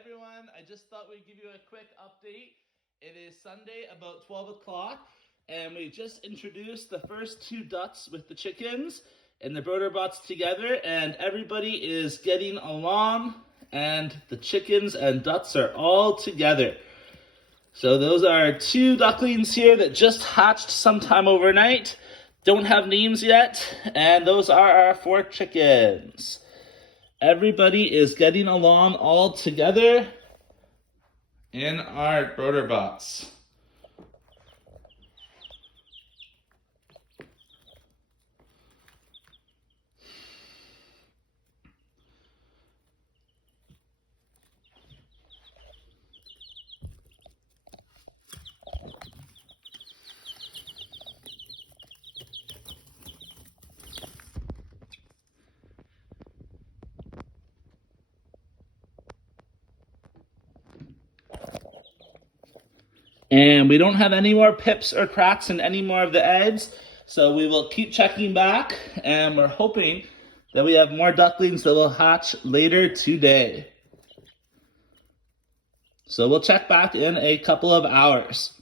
everyone, I just thought we'd give you a quick update. It is Sunday about 12 o'clock and we just introduced the first two ducks with the chickens and the broder bots together, and everybody is getting along and the chickens and ducks are all together. So those are two ducklings here that just hatched sometime overnight, don't have names yet, and those are our four chickens. Everybody is getting along all together in our broder bots. And we don't have any more pips or cracks in any more of the eggs, so we will keep checking back, and we're hoping that we have more ducklings that will hatch later today. So we'll check back in a couple of hours.